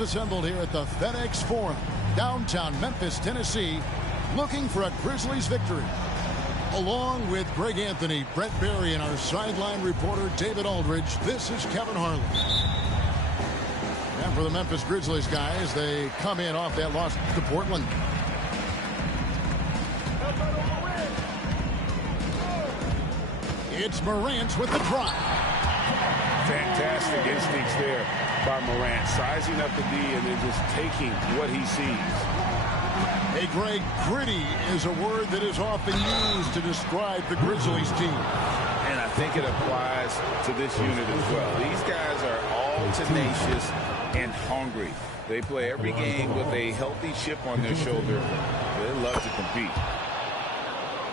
Assembled here at the FedEx Forum, downtown Memphis, Tennessee, looking for a Grizzlies victory. Along with Greg Anthony, Brett Barry, and our sideline reporter David Aldridge, this is Kevin Harlan. And for the Memphis Grizzlies guys, they come in off that loss to Portland. It's Morant with the drive. Fantastic instincts there by Morant, sizing up the D and then just taking what he sees. Hey, Greg, gritty is a word that is often used to describe the Grizzlies team. And I think it applies to this unit as well. These guys are all tenacious and hungry. They play every game with a healthy chip on their shoulder. They love to compete.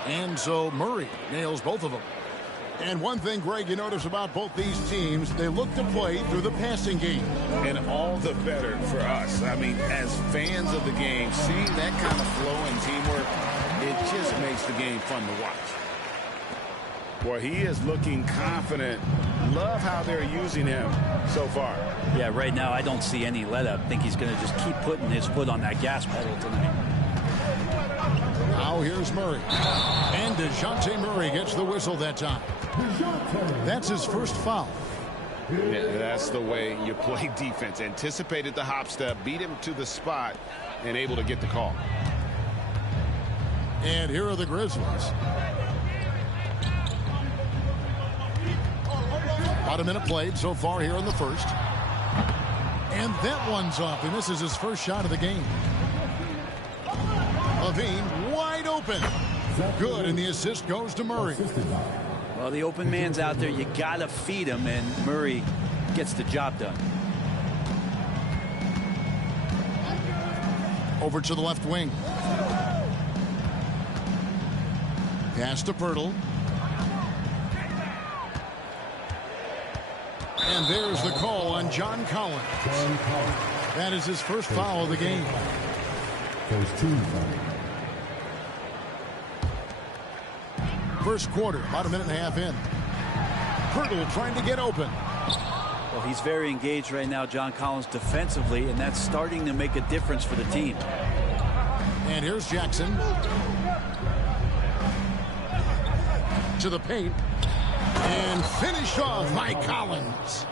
And so Murray nails both of them. And one thing, Greg, you notice about both these teams, they look to play through the passing game. And all the better for us. I mean, as fans of the game, seeing that kind of flow and teamwork, it just makes the game fun to watch. Boy, he is looking confident. Love how they're using him so far. Yeah, right now I don't see any let up. I think he's going to just keep putting his foot on that gas pedal tonight. Now here's Murray. And DeJounte Murray gets the whistle that time. That's his first foul. Yeah, that's the way you play defense. Anticipated the hop step, beat him to the spot, and able to get the call. And here are the Grizzlies. About a minute played so far here in the first. And that one's off, and this is his first shot of the game. Levine wide open. Good, and the assist goes to Murray. Well, the open man's out there. You got to feed him, and Murray gets the job done. Over to the left wing. Pass to Pirtle. And there's the call on John Collins. That is his first foul of the game. First quarter, about a minute and a half in. Pirtle trying to get open. Well, he's very engaged right now, John Collins, defensively, and that's starting to make a difference for the team. And here's Jackson. To the paint. And finished off by Collins.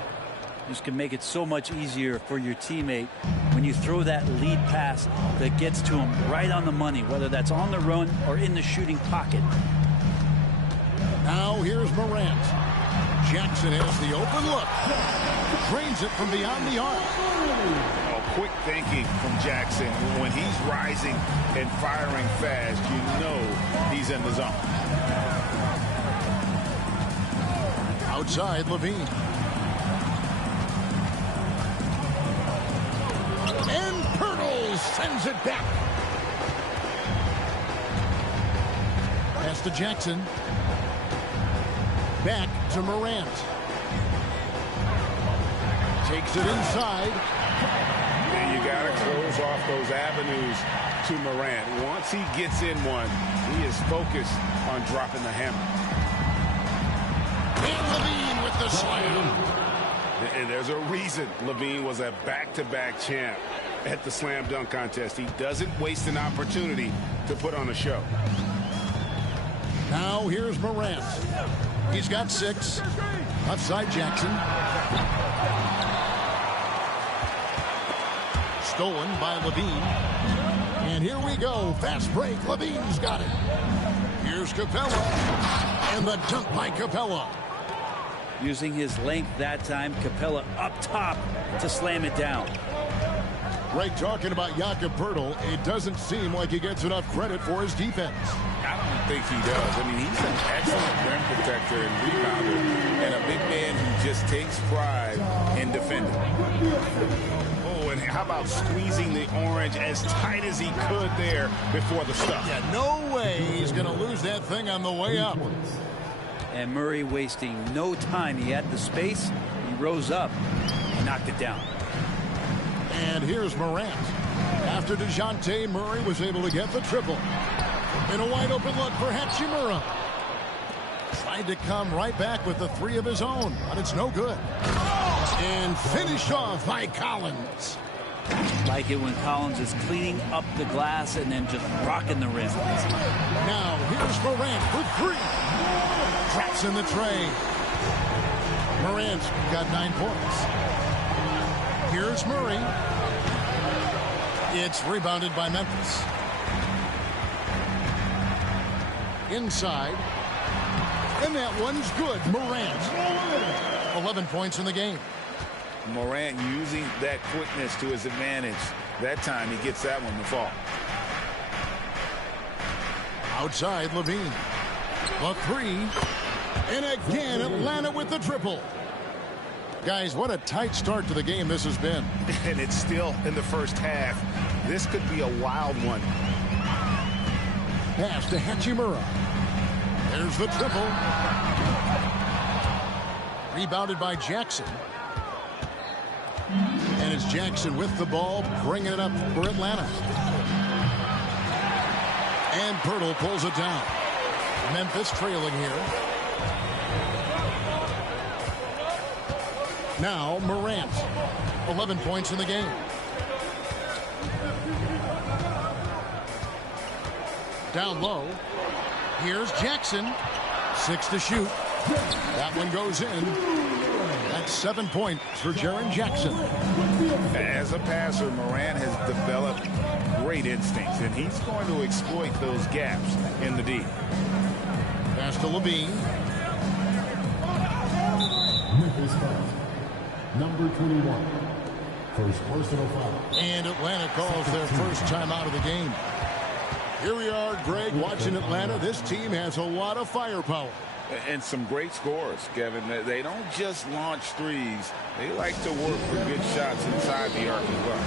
This can make it so much easier for your teammate when you throw that lead pass that gets to him right on the money, whether that's on the run or in the shooting pocket. Now here's Morant. Jackson has the open look. Drains it from beyond the arc. Oh, quick thinking from Jackson. When he's rising and firing fast, you know he's in the zone. Outside, Levine. And Pirtle sends it back. Pass to Jackson. Back to Morant. Takes it inside. And you got to close off those avenues to Morant. Once he gets in one, he is focused on dropping the hammer. And Levine with the slam. And there's a reason Levine was a back-to-back champ at the slam dunk contest. He doesn't waste an opportunity to put on a show. Now here's Morant. He's got 6. Outside Jackson. Stolen by Levine. And here we go. Fast break. Levine's got it. Here's Capella. And the dunk by Capella. Using his length that time, Capella up top to slam it down. Greg, talking about Jakob Pirtle, it doesn't seem like he gets enough credit for his defense. I don't think he does. I mean, he's an excellent rim protector and rebounder, and a big man who just takes pride in defending. Oh, and how about squeezing the orange as tight as he could there before the stuff? Yeah, no way he's going to lose that thing on the way up. And Murray wasting no time. He had the space. He rose up. He knocked it down. And here's Morant. After DeJounte, Murray was able to get the triple. In a wide open look for Hachimura. Tried to come right back with the three of his own, but it's no good. And finished off by Collins. Like it when Collins is cleaning up the glass and then just rocking the rim. Now here's Morant for three. Traps in the tray. Morant's got 9 points. Here's Murray. It's rebounded by Memphis. Inside. And that one's good. Morant. 11 points in the game. Morant using that quickness to his advantage. That time he gets that one to fall. Outside, Levine. A three. And again, Atlanta with the triple. Guys, what a tight start to the game this has been. And it's still in the first half. This could be a wild one. Pass to Hachimura. There's the triple. Rebounded by Jackson. And it's Jackson with the ball, bringing it up for Atlanta. And Pirtle pulls it down. Memphis trailing here. Now Morant. 11 points in the game. Down low. Here's Jackson. 6 to shoot. That one goes in. That's 7 points for Jaren Jackson. As a passer, Morant has developed great instincts, and he's going to exploit those gaps in the D. Pass to Levine. Number 21. First personal foul. And Atlanta calls their first time out of the game. Here we are, Greg, watching Atlanta. This team has a lot of firepower. And some great scores, Kevin. They don't just launch threes. They like to work for good shots inside the arc as well.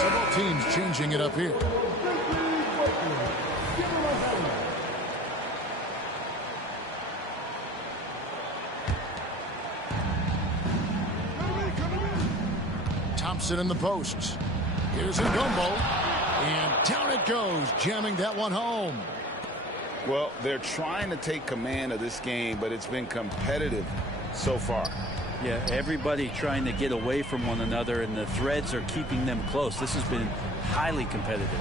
Several teams changing it up here. Thompson in the posts. Here's Ngombo. And down it goes, jamming that one home. Well, they're trying to take command of this game, but it's been competitive so far. Yeah, everybody trying to get away from one another, and the threads are keeping them close. This has been highly competitive.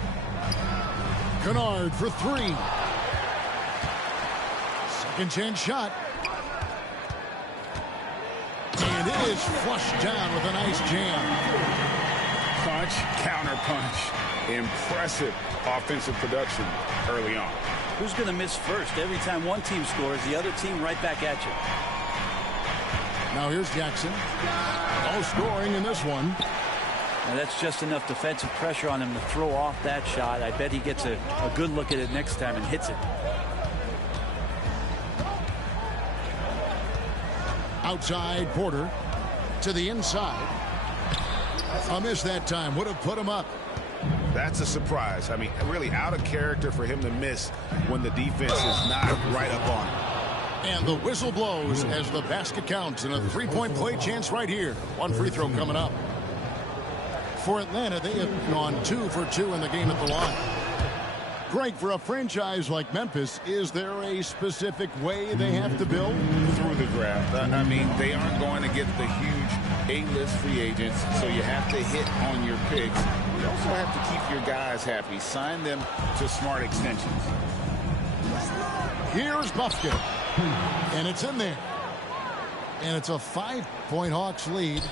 Kennard for three. Second chance shot. And it is flushed down with a nice jam. Punch, counter punch. Impressive offensive production early on. Who's going to miss first? Every time one team scores, the other team right back at you. Now here's Jackson. No scoring in this one. Now that's just enough defensive pressure on him to throw off that shot. I bet he gets a good look at it next time and hits it. Outside, Porter to the inside. A miss that time. Would have put him up. That's a surprise. I mean, really out of character for him to miss when the defense is not right up on him. And the whistle blows as the basket counts, and a three-point play chance right here. One free throw coming up. For Atlanta, they have gone 2 for 2 in the game at the line. Greg, for a franchise like Memphis, is there a specific way they have to build? Through the draft. I mean, they aren't going to get the huge A-list free agents, so you have to hit on your picks. You also have to keep your guys happy. Sign them to smart extensions. Here's Buffkin. And it's in there. And it's a 5-point Hawks lead.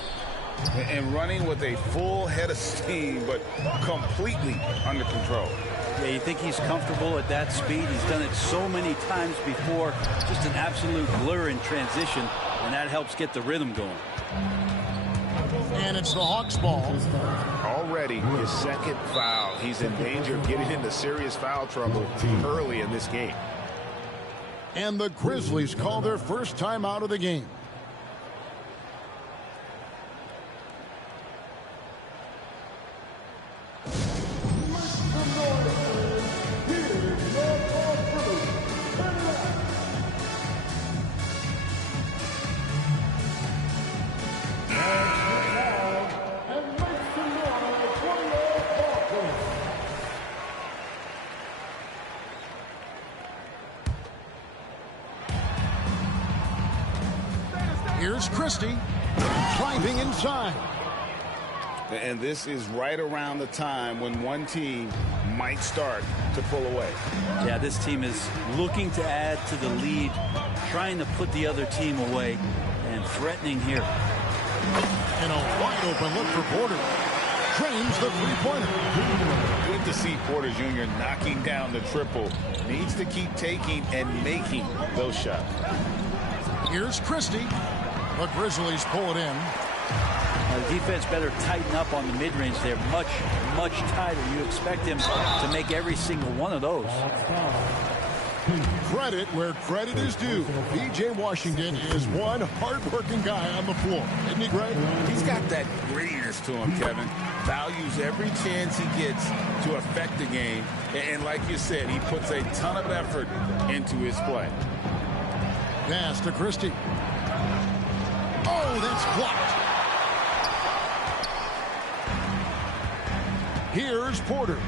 And running with a full head of steam, but completely under control. Yeah, you think he's comfortable at that speed? He's done it so many times before. Just an absolute blur in transition, and that helps get the rhythm going. And it's the Hawks ball. Already his second foul. He's in danger of getting into serious foul trouble early in this game. And the Grizzlies call their first time out of the game. Here's Christie driving inside. And this is right around the time when one team might start to pull away. Yeah, this team is looking to add to the lead, trying to put the other team away, and threatening here. And a wide open look for Porter. Drains the three-pointer. Good to see Porter Jr. knocking down the triple. Needs to keep taking and making those shots. Here's Christie. The Grizzlies pull it in. The defense better tighten up on the mid-range. They're much, much tighter. You expect him to make every single one of those. Credit where credit is due. B.J. Washington is one hard-working guy on the floor. Isn't he, Greg? He's got that grittiness to him, Kevin. Values every chance he gets to affect the game. And like you said, he puts a ton of effort into his play. Pass to Christie. Oh, that's blocked. Here's Porter.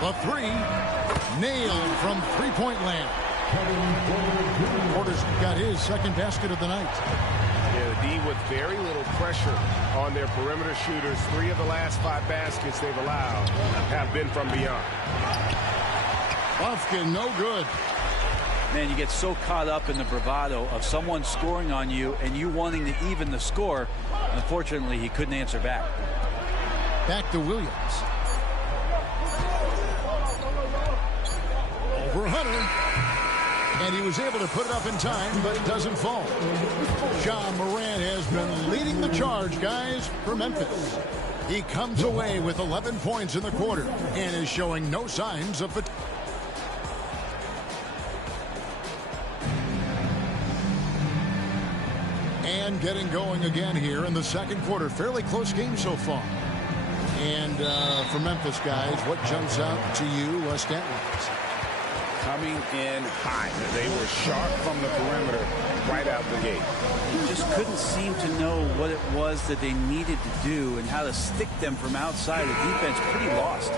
The three nailed from three-point land. Porter's got his second basket of the night. Yeah, the D with very little pressure on their perimeter shooters. 3 of the last 5 baskets they've allowed have been from beyond. Buffkin, no good. Man, you get so caught up in the bravado of someone scoring on you and you wanting to even the score. Unfortunately, he couldn't answer back. Back to Williams. Over Hunter. And he was able to put it up in time, but it doesn't fall. Ja Morant has been leading the charge, guys, for Memphis. He comes away with 11 points in the quarter and is showing no signs of fatigue. And getting going again here in the second quarter. Fairly close game so far. And for Memphis, guys, what jumps out to you stat-wise? Coming in high. They were sharp from the perimeter right out the gate. He just couldn't seem to know what it was that they needed to do and how to stick them from outside. The defense pretty lost.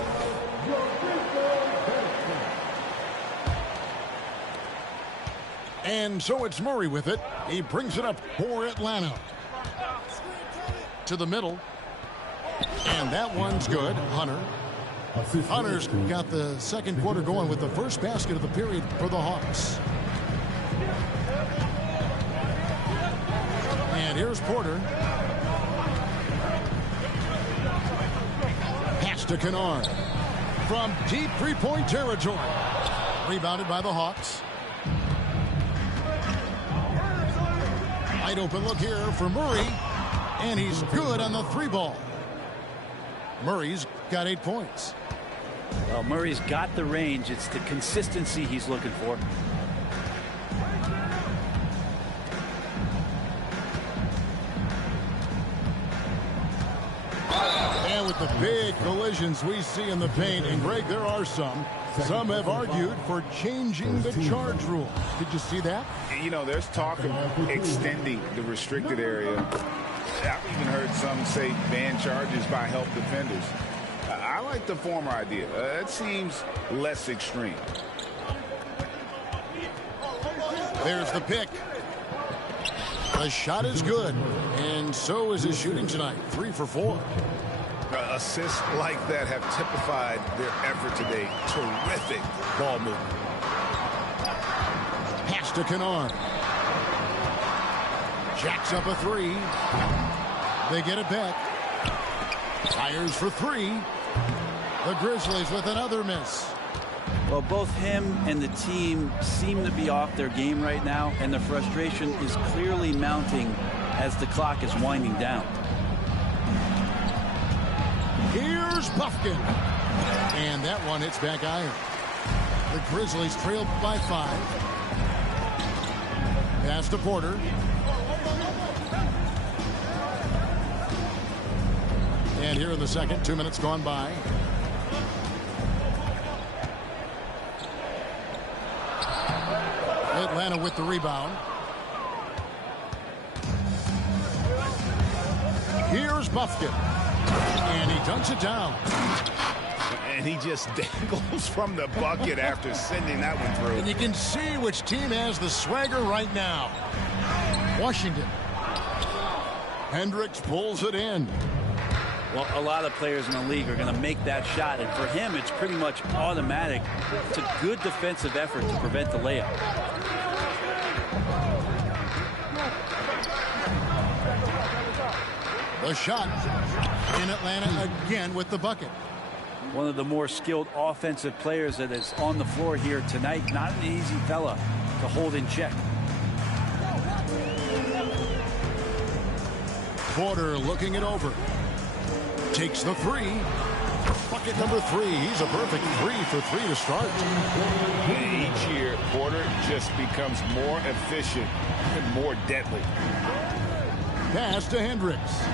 And so it's Murray with it. He brings it up for Atlanta. To the middle. And that one's good. Hunter's got the second quarter going with the first basket of the period for the Hawks. And here's Porter. Pass to Kennard. From deep three-point territory. Rebounded by the Hawks. Wide open look here for Murray. And he's good on the three ball. Murray's got 8 points. Well, Murray's got the range. It's the consistency he's looking for. And with the big collisions we see in the paint, and Greg, there are some have argued for changing the charge rule. Did you see that? You know, there's talk of extending the restricted area. I've even heard some say ban charges by help defenders. I like the former idea. It seems less extreme. There's the pick. The shot is good, and so is his shooting tonight. 3 for 4. Assists like that have typified their effort today. Terrific ball movement. Pass to Kennard. Jacks up a 3. They get it back. Fires for 3. The Grizzlies with another miss. Well, both him and the team seem to be off their game right now, and the frustration is clearly mounting as the clock is winding down. Here's Buffkin. And that one hits back iron. The Grizzlies trailed by 5. Pass to Porter. And here in the second, 2 minutes gone by. Atlanta with the rebound. Here's Buffkin. And he dunks it down. And he just dangles from the bucket after sending that one through. And you can see which team has the swagger right now. Washington. Hendricks pulls it in. Well, a lot of players in the league are going to make that shot, and for him, it's pretty much automatic. It's a good defensive effort to prevent the layup. The shot in Atlanta again with the bucket. One of the more skilled offensive players that is on the floor here tonight. Not an easy fella to hold in check. Porter looking it over. Takes the three. Bucket number 3. He's a perfect 3 for 3 to start. Each year, Porter just becomes more efficient and more deadly. Pass to Hendricks.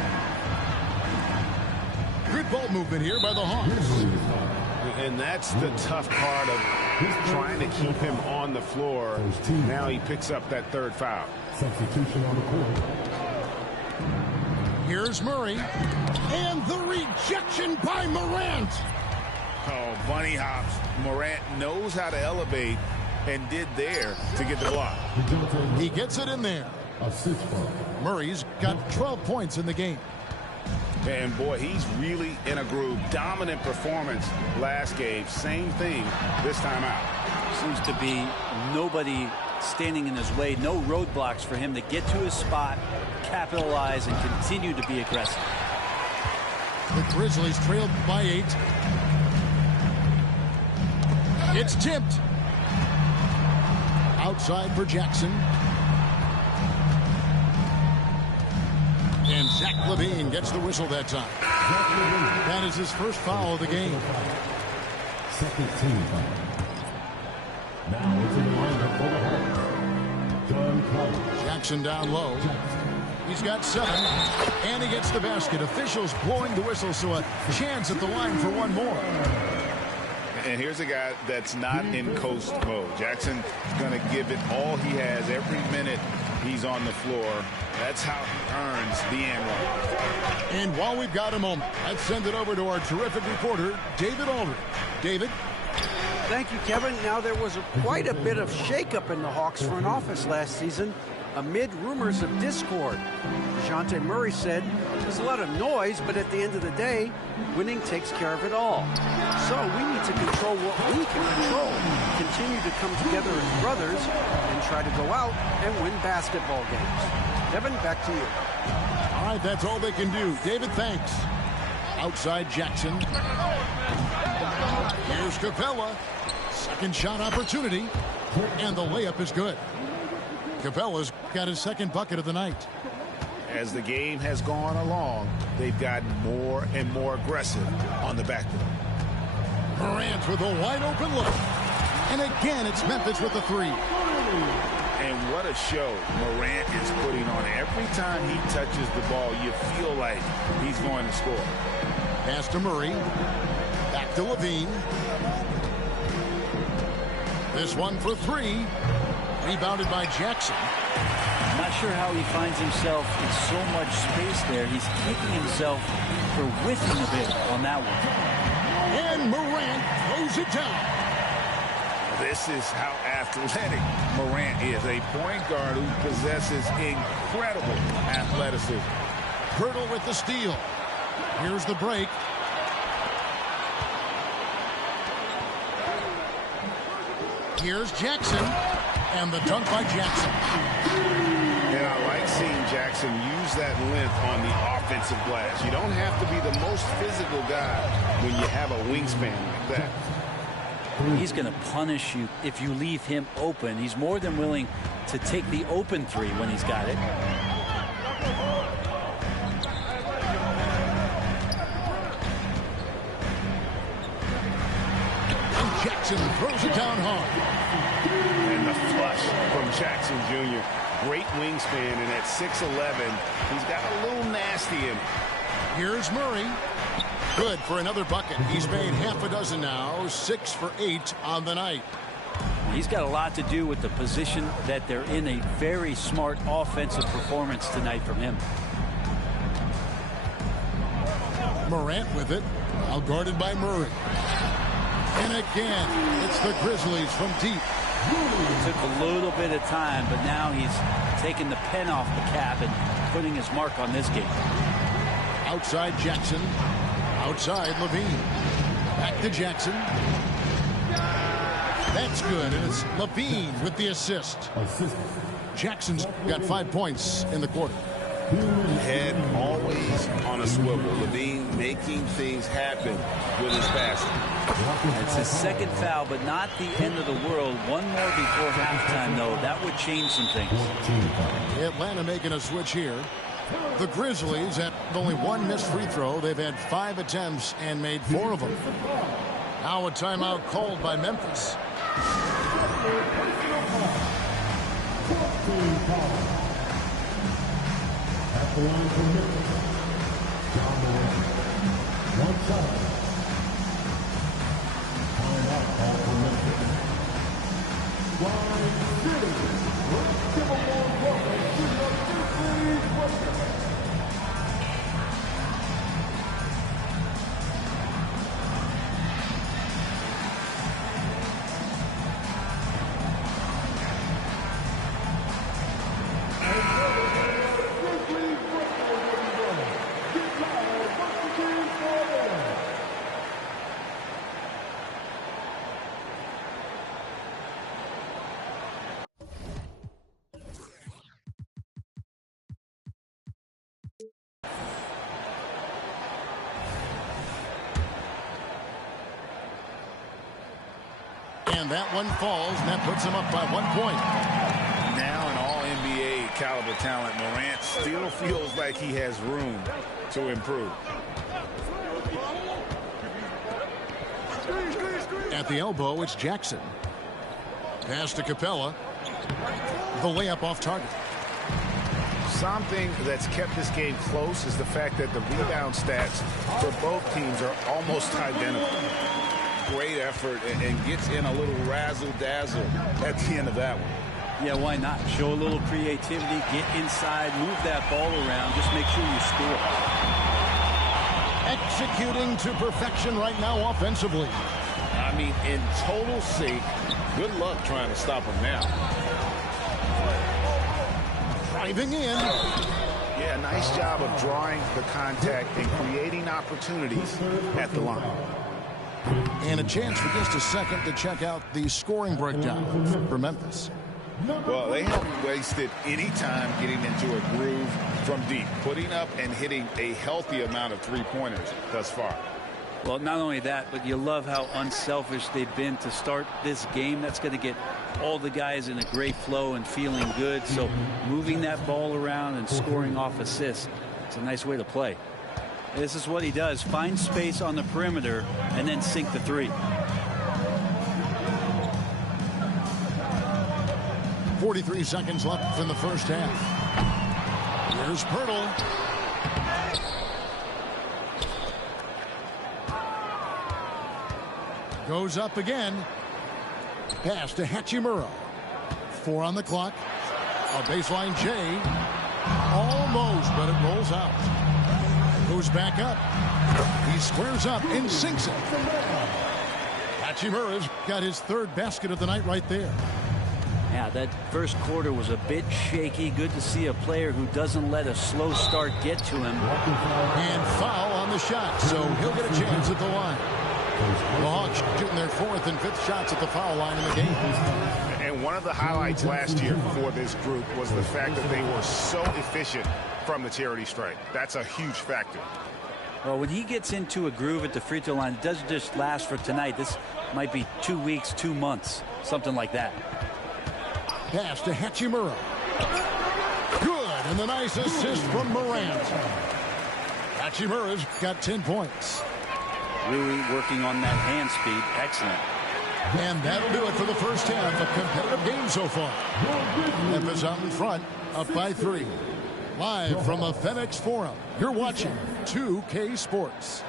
Good ball movement here by the Hawks. And that's the tough part of trying to keep him on the floor. Now he picks up that third foul. Substitution on the court. Here's Murray. And the rejection by Morant. Oh, bunny hops. Morant knows how to elevate and did there to get the block. He gets it in there. Murray's got 12 points in the game. And boy, he's really in a groove. Dominant performance last game. Same thing this time out. Seems to be nobody standing in his way. No roadblocks for him to get to his spot, capitalize, and continue to be aggressive. The Grizzlies trailed by 8. It's tipped. Outside for Jackson. And Zach LaVine gets the whistle that time. That is his first foul of the game. Second team foul. Now it's in the lineup for the Hawks. John Collins. Jackson down low. He's got 7. And he gets the basket. Officials blowing the whistle, so a chance at the line for one more. And here's a guy that's not in coast mode. Jackson's going to give it all he has every minute he's on the floor. That's how he earns the and one. And while we've got a moment, let's send it over to our terrific reporter, David Aldridge. David? Thank you, Kevin. Now, there was quite a bit of shakeup in the Hawks front office last season amid rumors of discord. DeJounte Murray said, there's a lot of noise, but at the end of the day, winning takes care of it all. So we need to control what we can control, continue to come together as brothers, and try to go out and win basketball games. Kevin, back to you. All right, that's all they can do. David, thanks. Outside Jackson. Here's Capella. Second shot opportunity. And the layup is good. Capella's got his second bucket of the night. As the game has gone along, they've gotten more and more aggressive on the backboard. Morant with a wide open look. And again, it's Memphis with the 3. And what a show Morant is putting on. Every time he touches the ball, you feel like he's going to score. Pass to Murray. Back to LaVine. This one for 3. Rebounded by Jackson. Not sure how he finds himself in so much space there. He's kicking himself for whiffing a bit on that one. And Morant throws it down. This is how athletic Morant is. A point guard who possesses incredible athleticism. Hurdle with the steal. Here's the break. Here's Jackson. And the dunk by Jackson. And I like seeing Jackson use that length on the offensive glass. You don't have to be the most physical guy when you have a wingspan like that. He's going to punish you if you leave him open. He's more than willing to take the open 3 when he's got it. And Jackson throws it down hard. And the flush from Jackson Jr. Great wingspan, and at 6'11", he's got a little nasty in it. Here's Murray. Good for another bucket. He's made half a dozen now, 6 for 8 on the night. He's got a lot to do with the position that they're in. A very smart offensive performance tonight from him. Morant with it, now guarded by Murray. And again, it's the Grizzlies from deep. It took a little bit of time, but now he's taking the pen off the cap and putting his mark on this game. Outside Jackson. Outside Levine. Back to Jackson. That's good, and it's Levine with the assist. Jackson's got 5 points in the quarter. Head always on a swivel. Levine making things happen with his passing. It's his second foul, but not the end of the world. One more before halftime, though. That would change some things. Atlanta making a switch here. The Grizzlies have only one missed free throw. They've had 5 attempts and made 4 of them. Now a timeout called by Memphis. At the line for Memphis, John Morant. One shot. Timeout call for Memphis. Wide City. Let's give a warm welcome to the Grizzlies Western. And that one falls, and that puts him up by 1 point. Now an all-NBA caliber talent, Morant still feels like he has room to improve. At the elbow, it's Jackson. Pass to Capella. The layup off target. Something that's kept this game close is the fact that the rebound stats for both teams are almost identical. Great effort and gets in a little razzle-dazzle at the end of that one. Yeah, why not? Show a little creativity, get inside, move that ball around, just make sure you score. Executing to perfection right now offensively. I mean, in total sync. Good luck trying to stop him now. Driving in. Yeah, nice job of drawing the contact and creating opportunities at the line. And a chance for just a second to check out the scoring breakdown for Memphis. Well, they haven't wasted any time getting into a groove from deep, putting up and hitting a healthy amount of three-pointers thus far. Well, not only that, but you love how unselfish they've been to start this game. That's going to get all the guys in a great flow and feeling good. So moving that ball around and scoring off assists, it's a nice way to play. This is what he does. Find space on the perimeter and then sink the three. 43 seconds left in the first half. Here's Pirtle. Goes up again. Pass to Hachimura. 4 on the clock. A baseline J. Almost, but it rolls out. Goes back up. He squares up and sinks it. Hachimura's got his 3rd basket of the night right there. Yeah, that first quarter was a bit shaky. Good to see a player who doesn't let a slow start get to him. And foul on the shot, so he'll get a chance at the line. The Hawks shooting their 4th and 5th shots at the foul line in the game. And one of the highlights last year for this group was the fact that they were so efficient from the charity stripe. That's a huge factor. Well, when he gets into a groove at the free throw line, it doesn't just last for tonight. This might be 2 weeks, 2 months, something like that. Pass to Hachimura. Good, and the nice assist from Morant. Hachimura's got 10 points. Really working on that hand speed. Excellent. And that'll do it for the first half. A competitive game so far. Memphis out in front, up by 3. Live from the FedEx Forum, you're watching 2K Sports.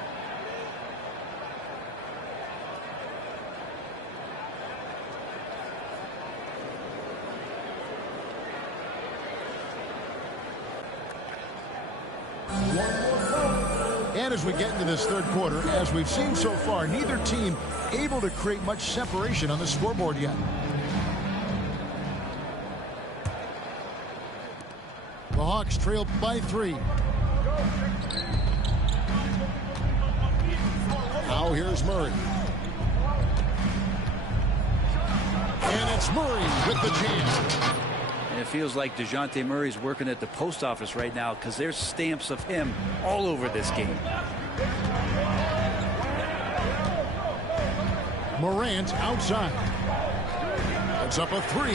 And as we get into this third quarter, as we've seen so far, neither team able to create much separation on the scoreboard yet. The Hawks trail by 3. Now here's Murray. And it's Murray with the jam. And it feels like DeJounte Murray's working at the post office right now because there's stamps of him all over this game. Morant outside. It's up a 3.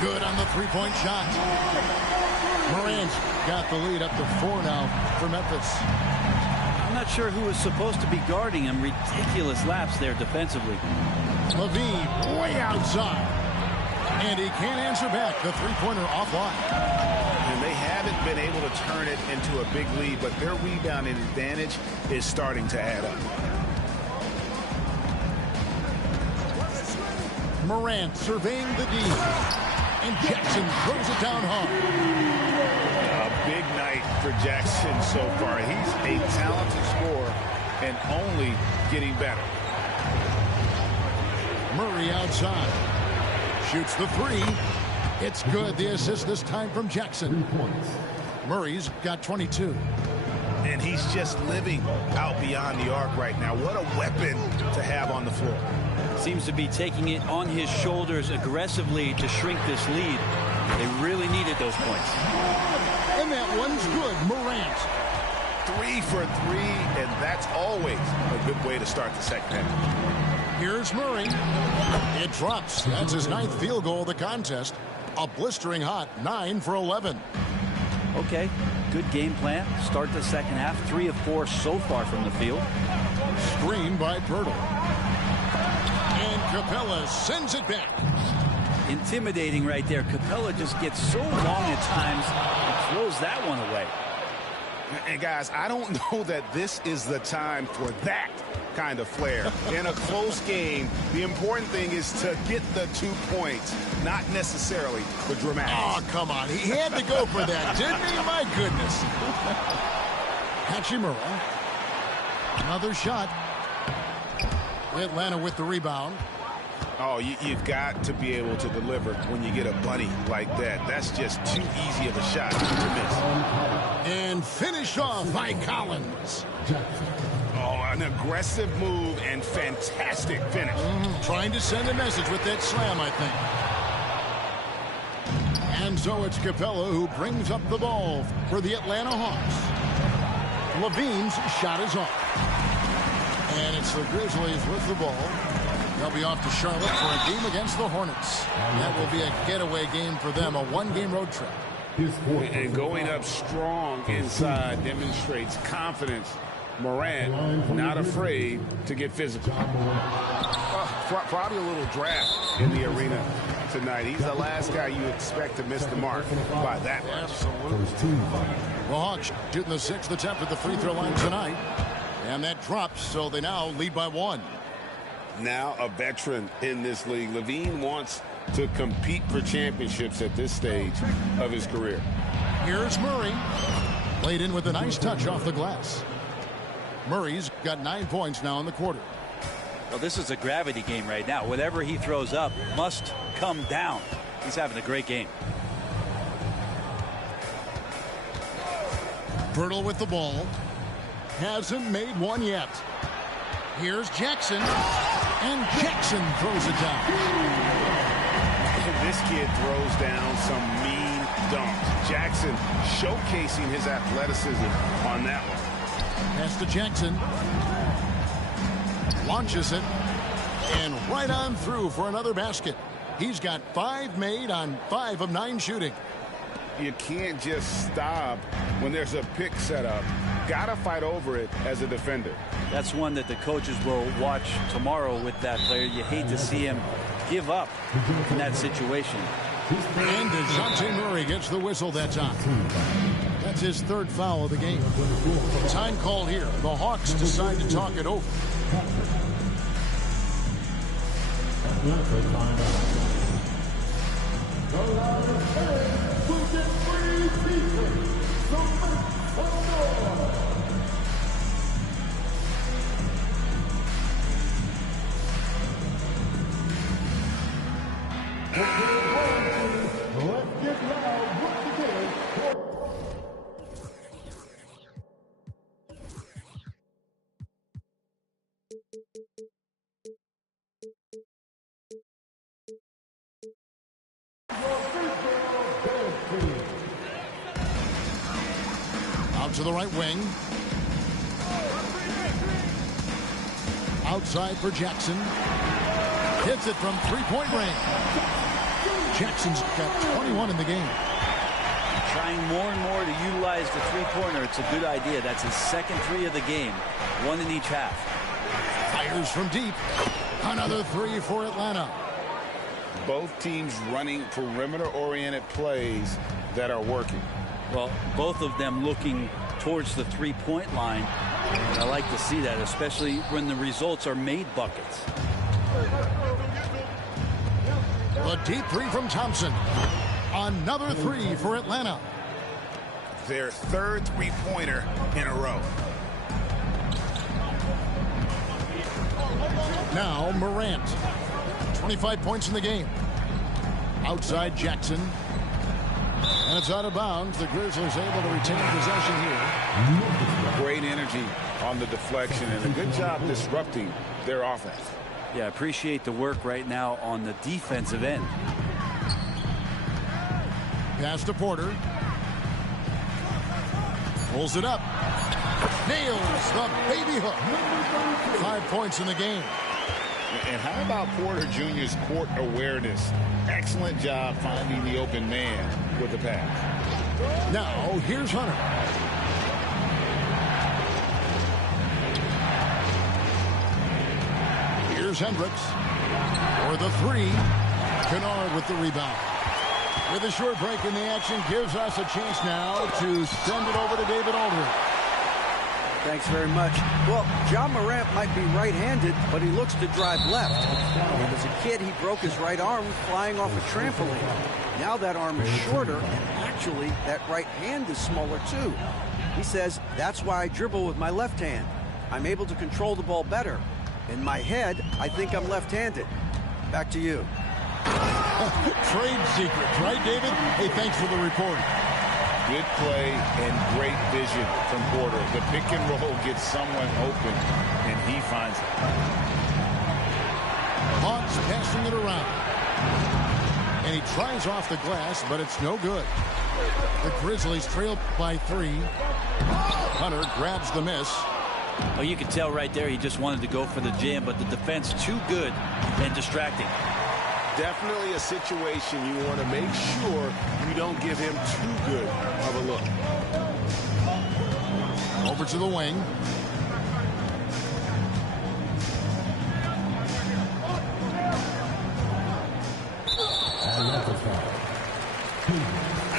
Good on the three-point shot. Morant's got the lead up to 4 now for Memphis. I'm not sure who was supposed to be guarding him. Ridiculous laps there defensively. Levine way outside. And he can't answer back. The three-pointer offline. And they haven't been able to turn it into a big lead, but their rebounding advantage is starting to add up. Morant surveying the D. And Jackson throws it down hard. A big night for Jackson so far. He's a talented scorer and only getting better. Murray outside. Shoots the 3. It's good. The assist this time from Jackson. Murray's got 22. And he's just living out beyond the arc right now. What a weapon to have on the floor. Seems to be taking it on his shoulders aggressively to shrink this lead. They really needed those points. And that one's good. Morant. 3 for 3, and that's always a good way to start the second half. Here's Murray. It drops. That's his 9th field goal of the contest. A blistering hot 9 for 11. Okay, good game plan. Start the second half. 3 of 4 so far from the field. Screen by Pirtle. And Capella sends it back. Intimidating right there. Capella just gets so long at times and throws that one away. And guys, I don't know that this is the time for that kind of flair. In a close game, the important thing is to get the 2 points, not necessarily the dramatics. Oh, come on. He had to go for that, didn't he? My goodness. Hachimura. Another shot. Atlanta with the rebound. Oh, you've got to be able to deliver when you get a bunny like that. That's just too easy of a shot to miss. And finished off by Collins. Oh, an aggressive move and fantastic finish. Trying to send a message with that slam, I think. And so it's Capella who brings up the ball for the Atlanta Hawks. Levine's shot is off. And it's the Grizzlies with the ball. They'll be off to Charlotte for a game against the Hornets. That will be a getaway game for them, a one-game road trip. And going up strong inside demonstrates confidence. Morant not afraid to get physical. Probably a little draft in the arena tonight. He's the last guy you expect to miss the mark by that much. The Hawks shooting the 6th attempt at the free throw line tonight. And that drops, so they now lead by 1. Now a veteran in this league. Levine wants to compete for championships at this stage of his career. Here's Murray. Played in with a nice touch off the glass. Murray's got 9 points now in the quarter. Well, this is a gravity game right now. Whatever he throws up must come down. He's having a great game. Pirtle with the ball. Hasn't made one yet. Here's Jackson. And Jackson throws it down. This kid throws down some mean dunks. Jackson showcasing his athleticism on that one. Pass to Jackson. Launches it. And right on through for another basket. He's got 5 made on 5 of 9 shooting. You can't just stop when there's a pick set up. Got to fight over it as a defender. That's one that the coaches will watch tomorrow with that player. You hate to see him give up in that situation. And DeJounte Murray gets the whistle that time. That's his third foul of the game. Time call here. The Hawks decide to talk it over. Out to the right wing. Outside for Jackson. Hits it from three-point range. Jackson's got 21 in the game. Trying more and more to utilize the three-pointer. It's a good idea. That's his second three of the game. One in each half. Fires from deep. Another three for Atlanta. Both teams running perimeter-oriented plays that are working. Well, both of them looking towards the three-point line. And I like to see that, especially when the results are made buckets. A deep three from Thompson. Another three for Atlanta. Their third three-pointer in a row. Now Morant. 25 points in the game. Outside Jackson. And it's out of bounds. The Grizzlies able to retain possession here. Great energy on the deflection and a good job disrupting their offense. Yeah, appreciate the work right now on the defensive end. Pass to Porter. Pulls it up. Nails the baby hook. 5 points in the game. And how about Porter Jr.'s court awareness? Excellent job finding the open man with the pass. Now, here's Hunter. Here's Hendricks. For the three. Kennard with the rebound. With a short break in the action, gives us a chance now to send it over to David Aldridge. Thanks very much. Well, Ja Morant might be right-handed, but he looks to drive left. And as a kid, he broke his right arm flying off a trampoline. Now that arm is shorter, and actually, that right hand is smaller too. He says, that's why I dribble with my left hand. I'm able to control the ball better. In my head, I think I'm left-handed. Back to you. Trade secrets, right, David? Hey, thanks for the report. Good play and great vision from Porter. The pick and roll gets someone open, and he finds it. Hawks passing it around. And he tries off the glass, but it's no good. The Grizzlies trail by 3. Hunter grabs the miss. Oh, you can tell right there he just wanted to go for the jam, but the defense too good and distracting. Definitely a situation you want to make sure you don't give him too good of a look. Over to the wing.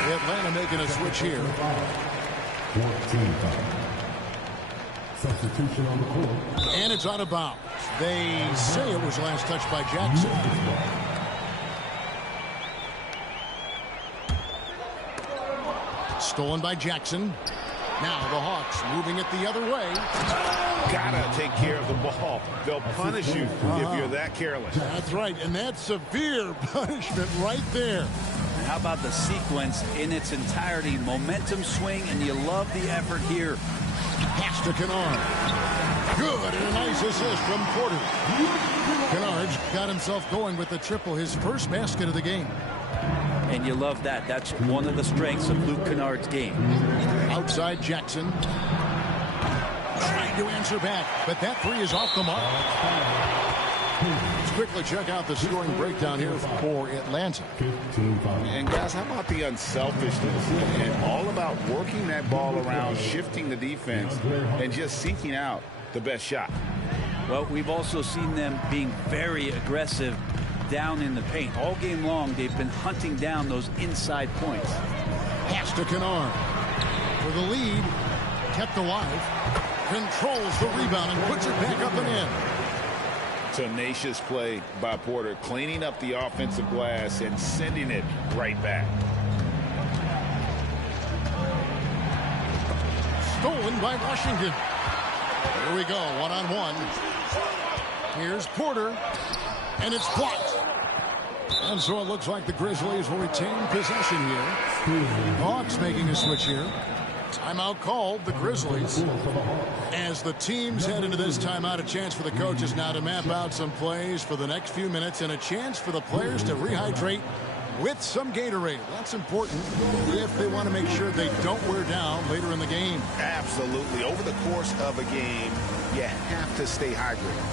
Atlanta making a switch here. 14 foul. Substitution on the court. And it's out of bounds. They say it was last touched by Jackson. Stolen by Jackson. Now the Hawks moving it the other way. Gotta take care of the ball. They'll punish you if you're that careless. That's right, and that's severe punishment right there. And how about the sequence in its entirety? Momentum swing, and you love the effort here. Pass to Kennard. Good, and a nice assist from Porter. Kennard's got himself going with the triple, his first basket of the game. And you love that. That's one of the strengths of Luke Kennard's game. Outside Jackson. Trying to answer back, but that three is off the mark. quickly check out the scoring breakdown here for Atlanta. And guys, how about the unselfishness and all about working that ball around, shifting the defense, and just seeking out the best shot. Well, we've also seen them being very aggressive down in the paint. All game long, they've been hunting down those inside points. Pass to Kennard for the lead, kept alive, controls the rebound and puts it back up and in. Tenacious play by Porter, cleaning up the offensive glass and sending it right back. Stolen by Washington. Here we go, one-on-one. Here's Porter, and it's blocked. And so it looks like the Grizzlies will retain possession here. Hawks making a switch here. Timeout called, the Grizzlies. As the teams head into this timeout, a chance for the coaches now to map out some plays for the next few minutes and a chance for the players to rehydrate with some Gatorade. That's important if they want to make sure they don't wear down later in the game. Absolutely. Over the course of a game, you have to stay hydrated.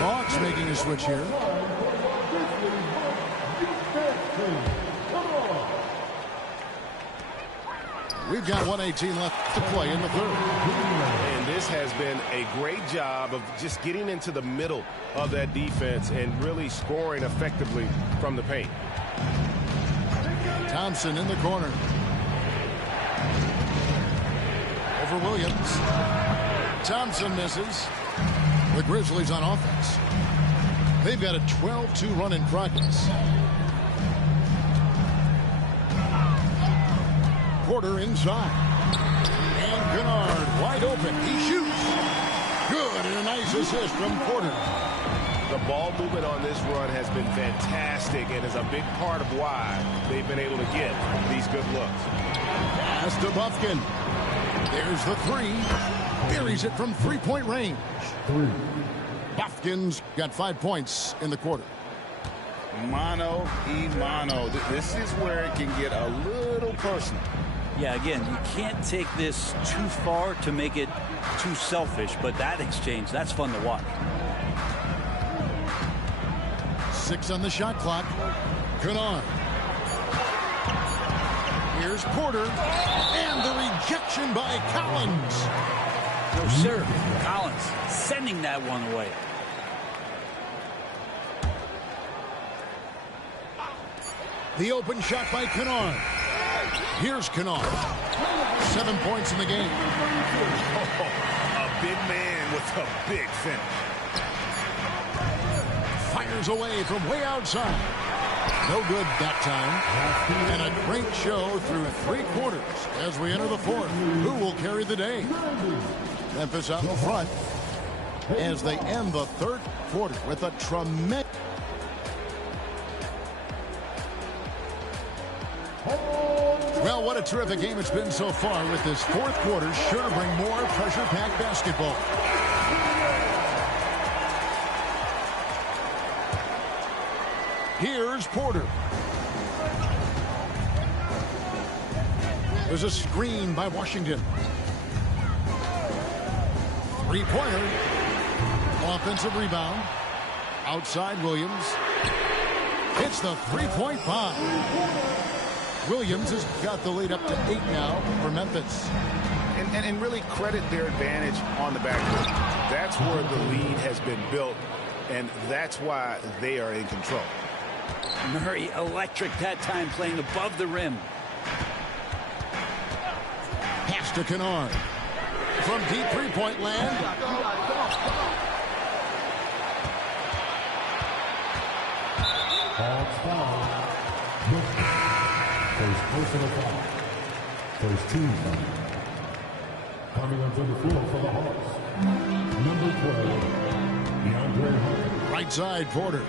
Hawks making a switch here. We've got 1:18 left to play in the third. And this has been a great job of just getting into the middle of that defense and really scoring effectively from the paint. Thompson in the corner. Over Williams. Thompson misses. The Grizzlies on offense. They've got a 12-2 run in progress. Porter inside. And Kennard wide open. He shoots. Good, and a nice assist from Porter. The ball movement on this run has been fantastic and is a big part of why they've been able to get these good looks. Pass to Buffkin. There's the three. Buries it from three-point range. Buffkin's got 5 points in the quarter. Mano y mano. This is where it can get a little personal. Yeah, again, you can't take this too far to make it too selfish, but that exchange, that's fun to watch. 6 on the shot clock. Kennard. Here's Porter. And the rejection by Collins. No, sir. Collins sending that one away. The open shot by Kennard. Here's Kennard. 7 points in the game. A big man with a big finish. Fires away from way outside. No good that time. And a great show through 3 quarters as we enter the fourth. Who will carry the day? Memphis out in front as they end the third quarter with a tremendous. Well, what a terrific game it's been so far with this fourth quarter. Sure to bring more pressure-packed basketball. Here's Porter. There's a screen by Washington. Three-pointer. Offensive rebound. Outside Williams. Hits the three-point bomb. Williams has got the lead up to 8 now for Memphis. And really credit their advantage on the backcourt. That's where the lead has been built, and that's why they are in control. Murray electric that time, playing above the rim. Pass to Kennard. From deep three-point land. Hawks foul. First personal foul. First team foul. Coming onto the floor for the Hawks. Number 12, DeAndre Hunter. Right side, Porter.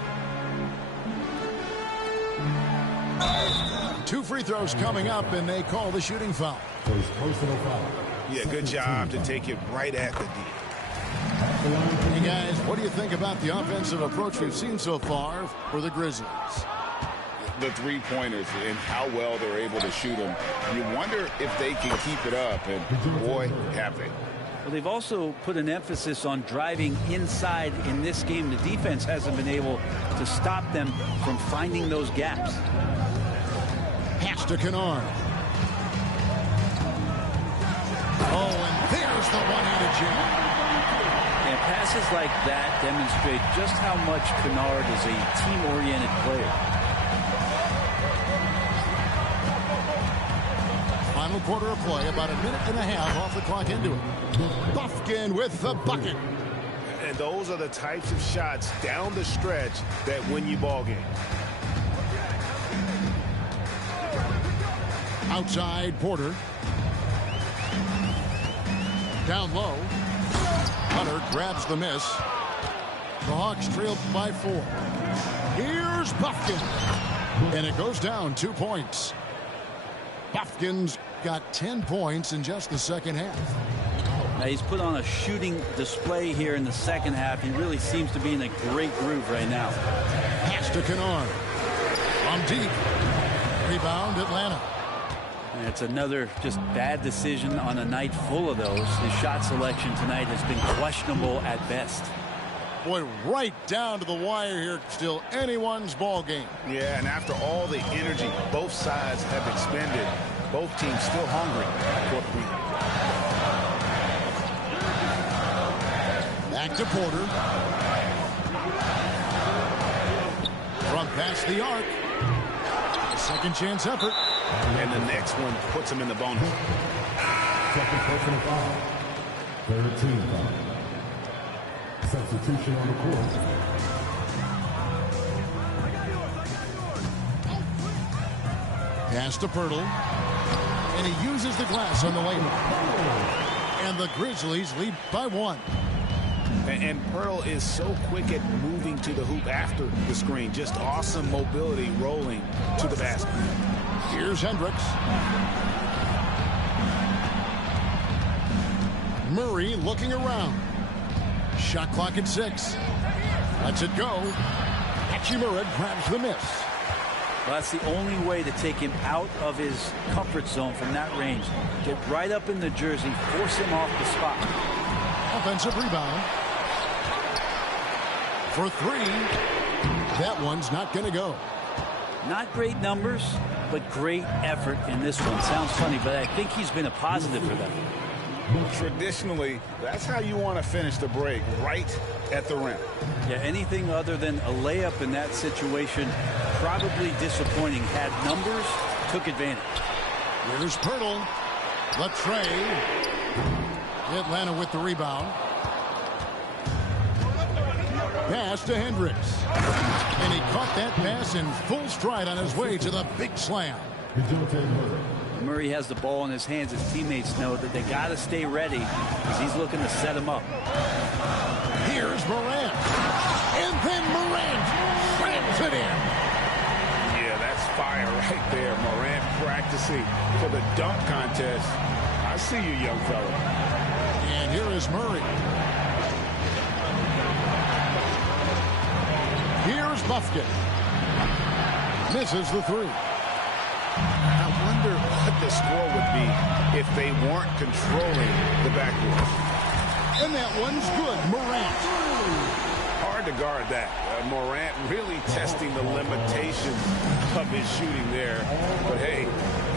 2 free throws coming up, and they call the shooting foul. First personal foul. Yeah, good job to take it right at the D. Hey, guys, what do you think about the offensive approach we've seen so far for the Grizzlies? the three-pointers and how well they're able to shoot them. You wonder if they can keep it up, and boy, have they. Well, they've also put an emphasis on driving inside in this game. The defense hasn't been able to stop them from finding those gaps. Pass to Kennard. Oh, and there's the one-handed jam. And passes like that demonstrate just how much Kennard is a team-oriented player. Final quarter of play, about a minute and a half off the clock into it. Bufkin with the bucket. And those are the types of shots down the stretch that win you ball games. Outside, Porter. Down low. Hunter grabs the miss. The Hawks trailed by 4. Here's Bufkin. And it goes down 2 points. Bufkin's got 10 points in just the second half. Now he's put on a shooting display here in the second half. He really seems to be in a great groove right now. Pass to Kennard. From deep. Rebound, Atlanta. And it's another just bad decision on a night full of those. His shot selection tonight has been questionable at best. Boy, right down to the wire here. Still anyone's ball game. Yeah, and after all the energy both sides have expended, both teams still hungry for the win. Back to Porter. From past the arc. A second chance effort. And the next one puts him in the bonus. Second personal foul. Third team foul. Substitution on the court. Pass to Pirtle. And he uses the glass on the layup. And the Grizzlies lead by 1. And Pirtle is so quick at moving to the hoop after the screen. Just awesome mobility rolling to the basket. Here's Hendricks. Murray looking around. Shot clock at 6. Lets it go. Hachimura grabs the miss. Well, that's the only way to take him out of his comfort zone from that range. Get right up in the jersey, force him off the spot. Offensive rebound. For 3. That one's not going to go. Not great numbers, but great effort in this one. Sounds funny, but I think he's been a positive for them. Traditionally, that's how you want to finish the break, right at the rim. Yeah, anything other than a layup in that situation, probably disappointing. Had numbers, took advantage. Here's Pirtle. Latrey. Atlanta with the rebound. Pass to Hendricks. And he caught that pass in full stride on his way to the big slam. Murray has the ball in his hands. His teammates know that they got to stay ready because he's looking to set him up. Here's Morant. And then Morant slams it in. Yeah, that's fire right there. Morant practicing for the dunk contest. I see you, young fella. And here is Murray. Here's Bufkin. Misses the 3. I wonder what the score would be if they weren't controlling the backcourt. And that one's good. Morant. Hard to guard that. Morant really testing the limitations of his shooting there. But hey,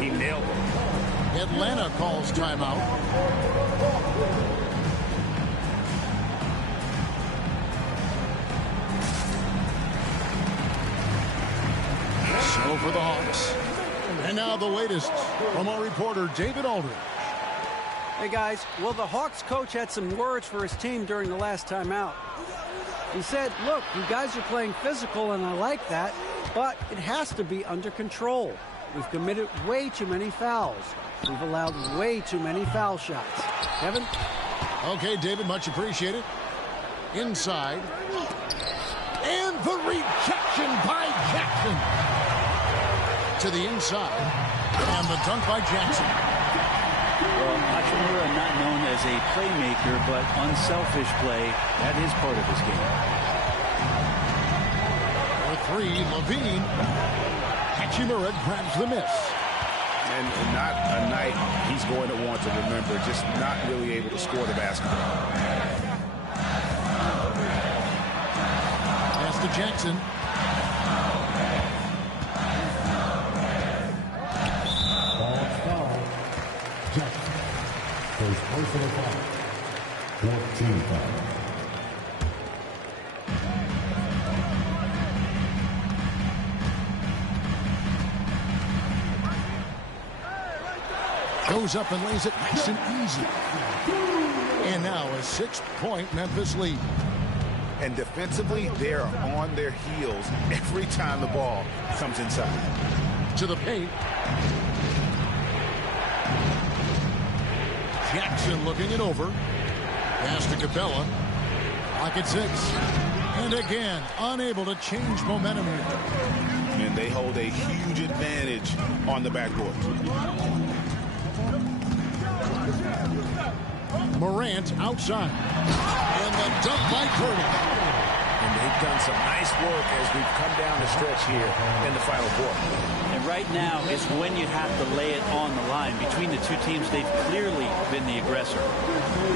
he nailed it. Atlanta calls timeout. So for the Hawks. And now the latest from our reporter, David Aldridge. Hey, guys. Well, the Hawks coach had some words for his team during the last timeout. He said, look, you guys are playing physical, and I like that, but it has to be under control. We've committed way too many fouls. We've allowed way too many foul shots. Kevin? Okay, David, much appreciated. Inside. And the rejection by Jackson. To the inside. And the dunk by Jackson. Well, Hachimura not known as a playmaker, but unselfish play. That is part of his game. For 3, Levine. Hachimura grabs the miss. And not a night he's going to want to remember, just not really able to score the basketball. Pass to Jackson. Foul. Jackson. First personal foul. 14 foul. Goes up and lays it nice and easy. And now a 6-point Memphis lead. And defensively, they're on their heels every time the ball comes inside. To the paint. Jackson looking it over. Pass to Capella. Pocket 6. And again, unable to change momentum here. And they hold a huge advantage on the backcourt. Morant outside. And the dunk by Curry. And they've done some nice work as we've come down the stretch here in the final quarter. And right now is when you have to lay it on the line. Between the two teams, they've clearly been the aggressor.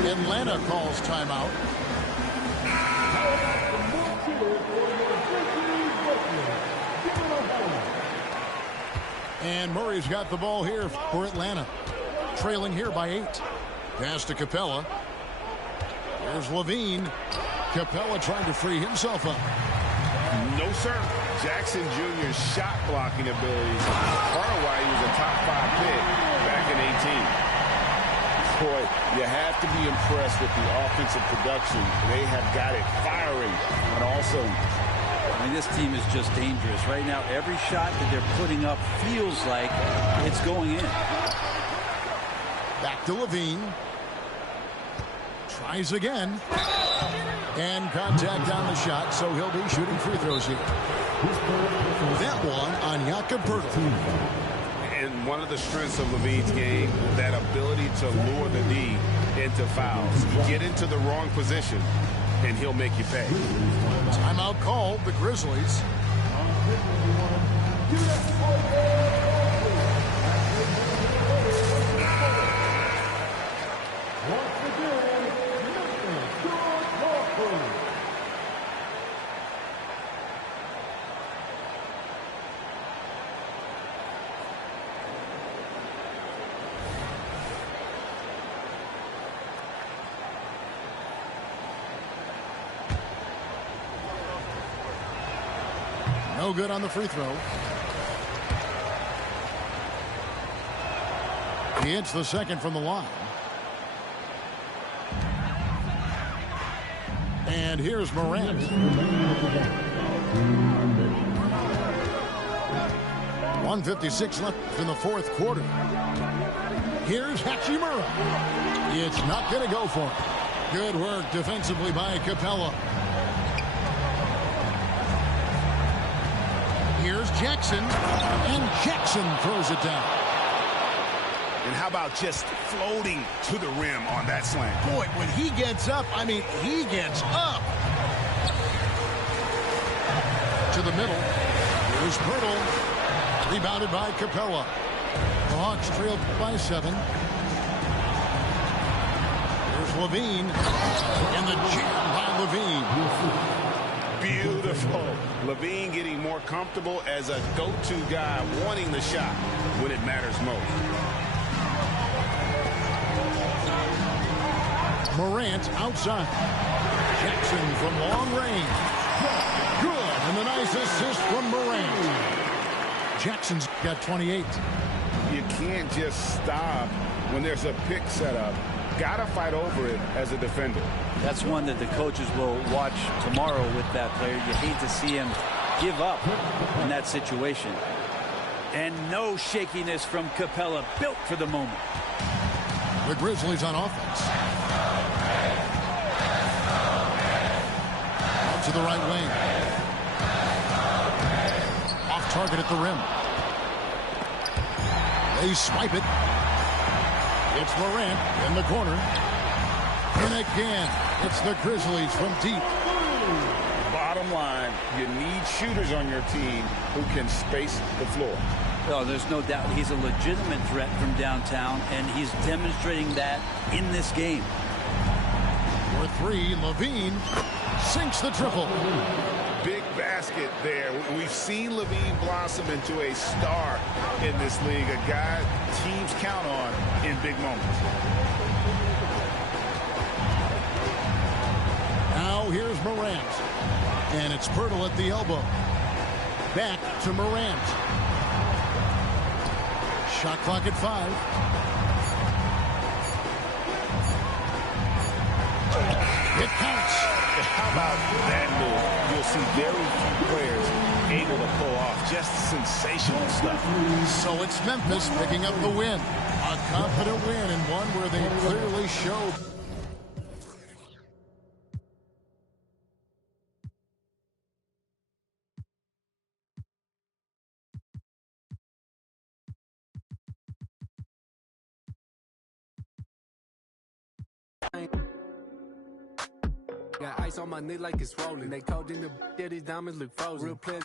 Atlanta calls timeout. And Murray's got the ball here for Atlanta. Trailing here by 8. Pass to Capella. Here's Levine. Capella trying to free himself up. No, sir. Jackson Jr.'s shot blocking abilities. Part of why he was a top 5 pick back in 18. Boy, you have to be impressed with the offensive production. They have got it firing. And also, I mean, this team is just dangerous. Right now, every shot that they're putting up feels like it's going in. Back to Levine. Tries again. And contact on the shot, so he'll be shooting free throws here. That one on Jakob Poeltl. And one of the strengths of Levine's game, that ability to lure the D into fouls. Get into the wrong position, and he'll make you pay. Timeout called, the Grizzlies. No good on the free throw. He hits the second from the line. And here's Morant. 1:56 left in the fourth quarter. Here's Hachimura. It's not going to go for him. Good work defensively by Capella. Here's Jackson, and Jackson throws it down. and how about just floating to the rim on that slam? Boy, when he gets up, I mean, he gets up. To the middle. Here's Poeltl. Rebounded by Capella. The Hawks trailed by 7. Here's Levine. And the jam by Levine. Beautiful. Levine getting more comfortable as a go-to guy, wanting the shot when it matters most. Morant outside. Jackson from long range. Good. And the nice assist from Morant. Jackson's got 28. You can't just stop when there's a pick set up. Gotta fight over it as a defender. That's one that the coaches will watch tomorrow with that player. You hate to see him give up in that situation. And no shakiness from Capella, built for the moment. The Grizzlies on offense. Out to the right wing. Off target at the rim. They swipe it. It's Morant in the corner. And again, it's the Grizzlies from deep. bottom line, you need shooters on your team who can space the floor. Oh, there's no doubt he's a legitimate threat from downtown, and he's demonstrating that in this game. For three, Levine sinks the triple. Big basket there. We've seen Levine blossom into a star in this league, a guy teams count on in big moments. Now here's Morant. And it's Pirtle at the elbow. Back to Morant. Shot clock at 5. It counts. How about that move? You'll see very few players able to pull off just sensational stuff. So it's Memphis picking up the win. A confident win and one where they clearly showed. Got ice on my knee like it's rolling. They cold in the these diamonds look frozen. Real players.